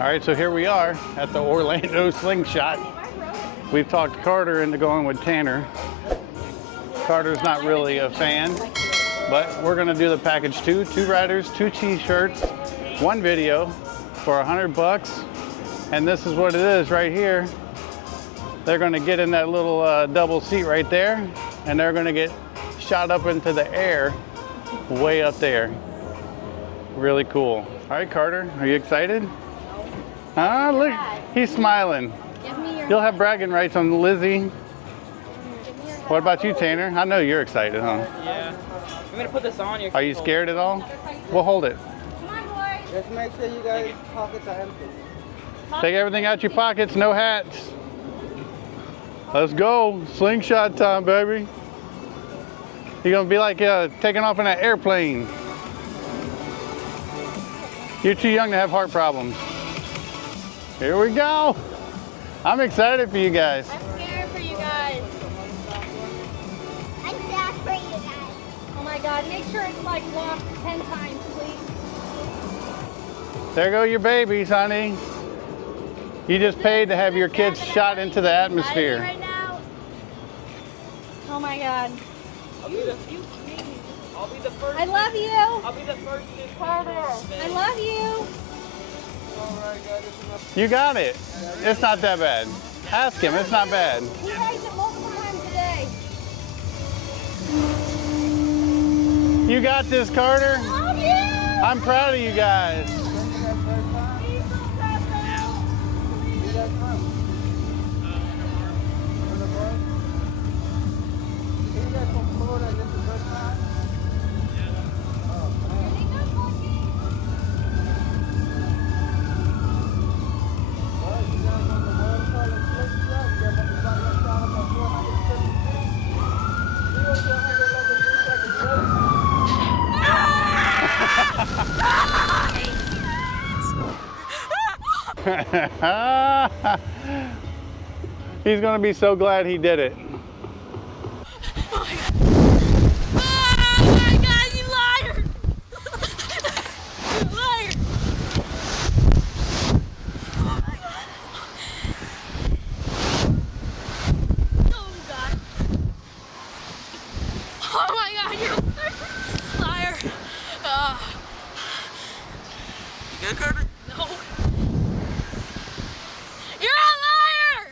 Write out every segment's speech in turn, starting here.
All right, so here we are at the Orlando Slingshot. We've talked Carter into going with Tanner. Carter's not really a fan, but we're gonna do the package too. 2 riders, 2 t-shirts, 1 video for $100. And this is what it is right here. They're gonna get in that little double seat right there, and they're gonna get shot up into the air way up there. Really cool. All right, Carter, are you excited? Ah, look, he's smiling. You'll have bragging rights on Lizzie. What about you, Tanner? I know you're excited, huh? Yeah. I'm gonna put this on you. Are you scared at all? We'll hold it. Come on, boys. Just make sure you guys' pockets are empty. Take everything out your pockets, no hats. Let's go. Slingshot time, baby. You're gonna be like taking off in an airplane. You're too young to have heart problems. Here we go. I'm excited for you guys. I'm scared for you guys. I'm sad for you guys. Oh my God, make sure it's like locked 10 times, please. There go your babies, honey. You just paid to have your kids shot into the atmosphere. Right now. Oh my God. I'll be the first. I love you. I'll be the first. Carter, I love you. You got it. It's not that bad. Ask him, it's not bad. He raised it multiple times today. You got this, Carter. I love you. I'm proud of you guys. He's so special. He's gonna be so glad he did it. Oh my God, you liar! You liar! Oh my God. Oh God. Oh my God, you're a liar. You good, Carter? No. You're a liar!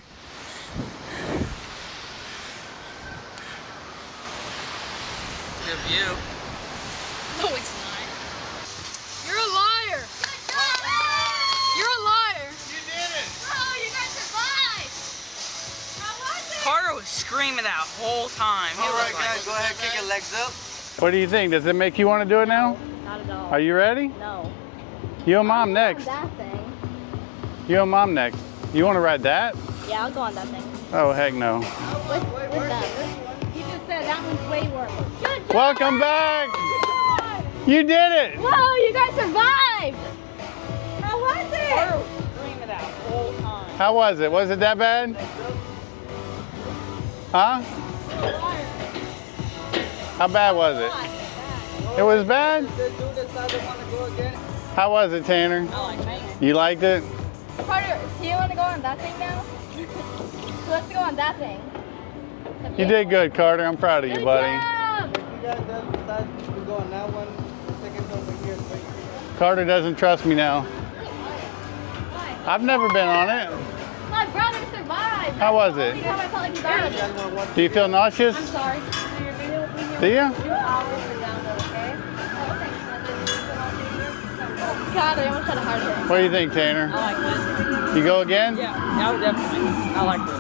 Good view. No, it's not. You're a liar. You're a liar. You did it. Oh, you guys survived. How was it? Carter was screaming that whole time. He All was right, like, guys, go ahead, kick your legs up. What do you think? Does it make you want to do it now? Not at all. Are you ready? No. You and Mom next. That thing. You and Mom next. You want to ride that? Yeah, I'll go on that thing. Oh, heck no. With them. He just said that one's way worse. Good job. Welcome back. You did it. Whoa, you guys survived. How was it? Carter was screaming that whole time. How was it? Was it that bad? Huh? How bad was it? It was bad? How was it, Tanner? I like me. You liked it? Carter, do you want to go on that thing now? So let's go on that thing. You did good, Carter. I'm proud of you, buddy. Job. If you guys just decide to go on that one, the second one over here is right here. Carter doesn't trust me now. Why? I've never been on it. My brother survived. How was it? Every time I felt like he died. You guys want one? Do you feel nauseous? I'm sorry. Do you? 2 hours for download, okay? God, I almost had a heart attack. What do you think, Tanner? I like this. You go again? Yeah, I would definitely. I like this.